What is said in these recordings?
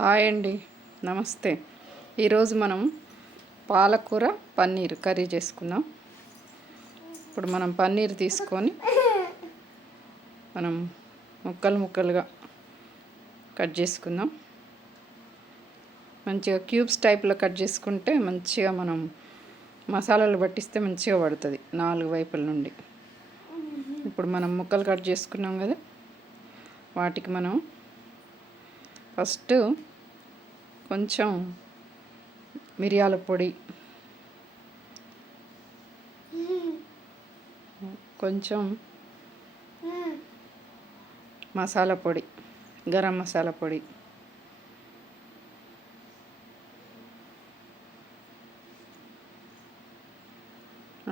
Hi అండి, నమస్తే. ఈరోజు మనం పాలకూర పన్నీర్ కర్రీ చేసుకుందాం. ఇప్పుడు మనం పన్నీర్ తీసుకొని మనం ముక్కలుగా కట్ చేసుకుందాం. మంచిగా క్యూబ్స్ టైప్లో కట్ చేసుకుంటే మంచిగా మనం మసాలాలు పట్టిస్తే మంచిగా పడుతుంది 4 వైపుల నుండి. ఇప్పుడు మనం ముక్కలు కట్ చేసుకున్నాం కదా, వాటికి మనం ఫస్ట్ కొంచెం మిరియాల పొడి, కొంచెం మసాలా పొడి, గరం మసాలా పొడి,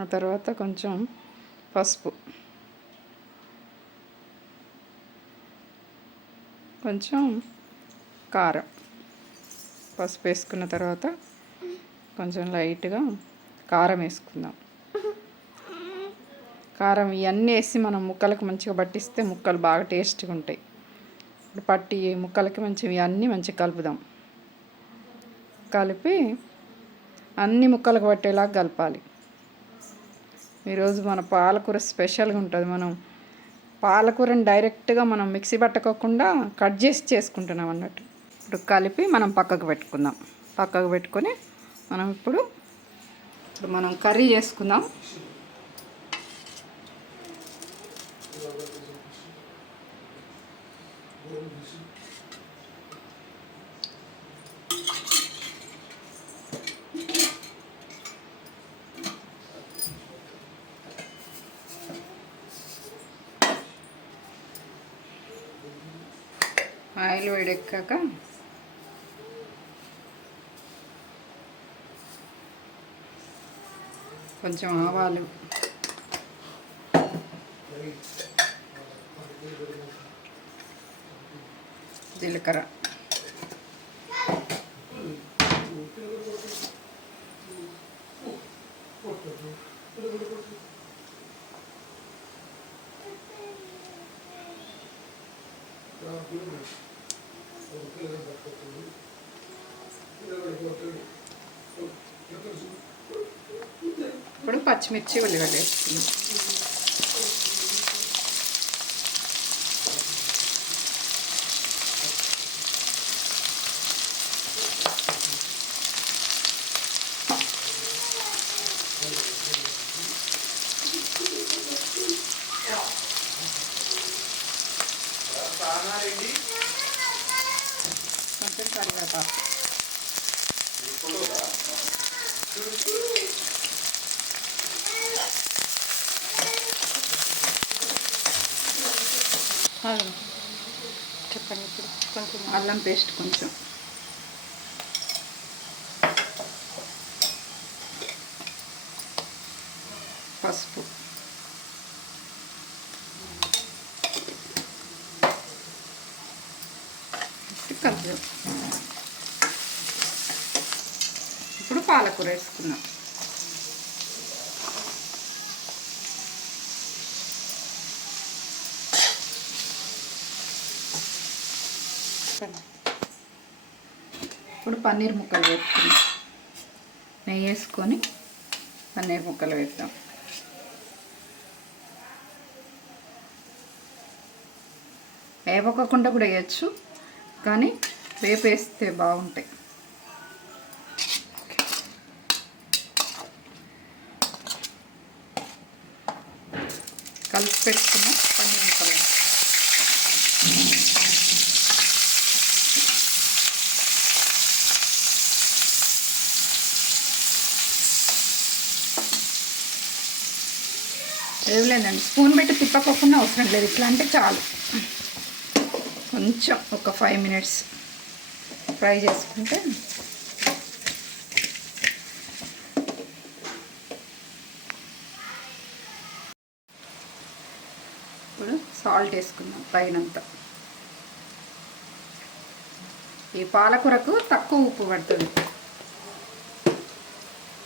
ఆ తర్వాత కొంచెం పసుపు, కొంచెం కారం. పసుపు వేసుకున్న తర్వాత కొంచెం లైట్గా కారం వేసుకుందాం. కారం ఇవన్నీ వేసి మనం ముక్కలకు మంచిగా పట్టిస్తే ముక్కలు బాగా టేస్ట్గా ఉంటాయి. ఇప్పుడు పట్టి ముక్కలకి మంచిగా ఇవన్నీ మంచిగా కలుపుదాం. కలిపి అన్ని ముక్కలకు పట్టేలాగా కలపాలి. ఈరోజు మన పాలకూర స్పెషల్గా ఉంటుంది. మనం పాలకూరని డైరెక్ట్గా మనం మిక్సీ పట్టుకోకుండా కట్ చేసి చేసుకుంటున్నాం అన్నట్టు. ఇప్పుడు కలిపి మనం పక్కకు పెట్టుకుందాం. పక్కకు పెట్టుకొని మనం ఇప్పుడు మనం కర్రీ చేసుకుందాం. ఆయిల్ వేడెక్కాక కొంచెం ఆవాలు, జీలకర్ర, ఇప్పుడు పచ్చిమిర్చి, ఉల్లిగడ్డ వేసుకుందాం. కొంచెం కరివేపాకు, చెప్పండి. ఇప్పుడు కొంచెం అల్లం పేస్ట్, కొంచెం పసుపు, కలిపి ఇప్పుడు పాలకూర వేసుకుందాం. ఇప్పుడు పన్నీర్ ముక్కలు వేసుకుందాం. నెయ్యి వేసుకొని పన్నీర్ ముక్కలు వేద్దాం. వేపకుండా కూడా వేయచ్చు, కానీ వేపేస్తే బాగుంటాయి. కలిపి పెట్టుకున్న పన్నీర్ ముక్కలు ఏం లేదండి, స్పూన్ పెట్టి తిప్పకోకుండా అవసరం లేదు. ఇట్లా అంటే చాలు. కొంచెం ఒక 5 minutes ఫ్రై చేసుకుంటే ఇప్పుడు సాల్ట్ వేసుకుందాం తగినంత. ఈ పాలకూరకు తక్కువ ఉప్పు పడుతుంది.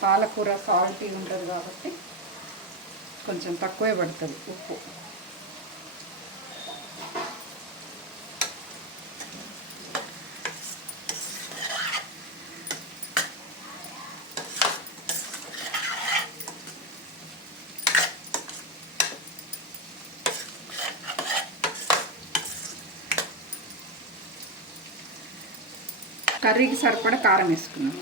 పాలకూర సాల్టీ ఉంటుంది కాబట్టి కొంచెం తక్కువే పడుతుంది ఉప్పు. కర్రీకి సరిపడా కారం వేసుకున్నాం.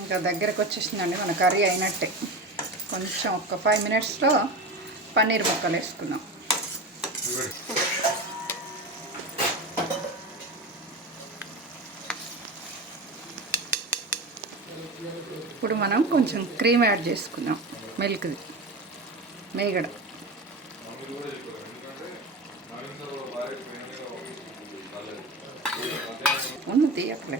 ఇంకా దగ్గరకు వచ్చేసిందండి మన కర్రీ అయినట్టే. కొంచెం ఒక 5 మినిట్స్లో పన్నీర్ ముక్కలు వేసుకున్నాం. ఇప్పుడు మనం కొంచెం క్రీమ్ యాడ్ చేసుకుందాం. మిల్క్ది మేగడ ఉంది తీయట్లే.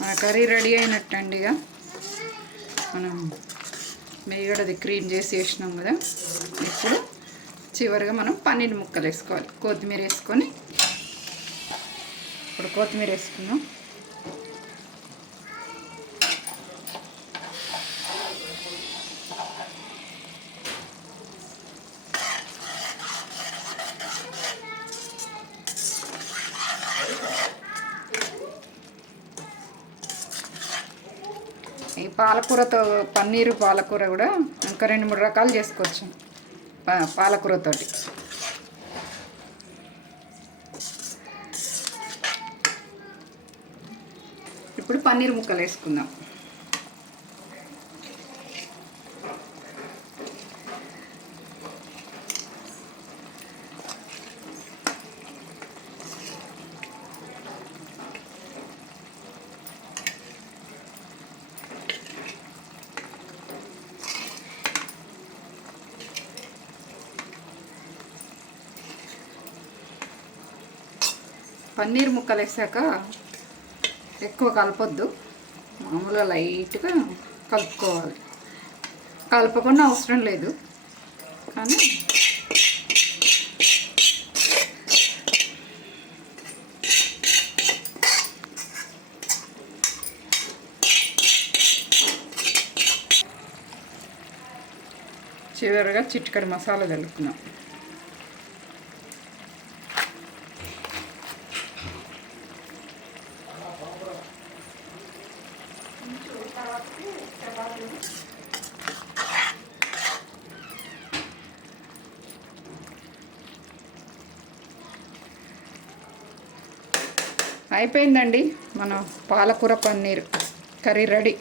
మన కర్రీ రెడీ అయినట్టండి. ఇక మనం మేగడది క్రీమ్ చేసి వేసినాం కదా. ఇప్పుడు చివరిగా మనం పన్నీర్ ముక్కలు వేసుకోవాలి. కొత్తిమీర వేసుకొని ఇప్పుడు కొత్తిమీర వేసుకున్నాం. ఈ పాలకూరతో పన్నీరు పాలకూర కూడా ఇంకా 2-3 రకాలు చేసుకోవచ్చు పాలకూరతోటి. ఇప్పుడు పన్నీర్ ముక్కలు వేసుకుందాం. పన్నీర్ ముక్కలు వేసాక ఎక్కువ కలపొద్దు, మామూలుగా లైట్గా కలుపుకోవాలి. కలపకుండా అవసరం లేదు, కానీ చివరిగా చిటికెడు మసాలా కలుపుకున్నాం. అయిపోయిందండి మన పాలకూర పన్నీర్ కర్రీ రెడీ.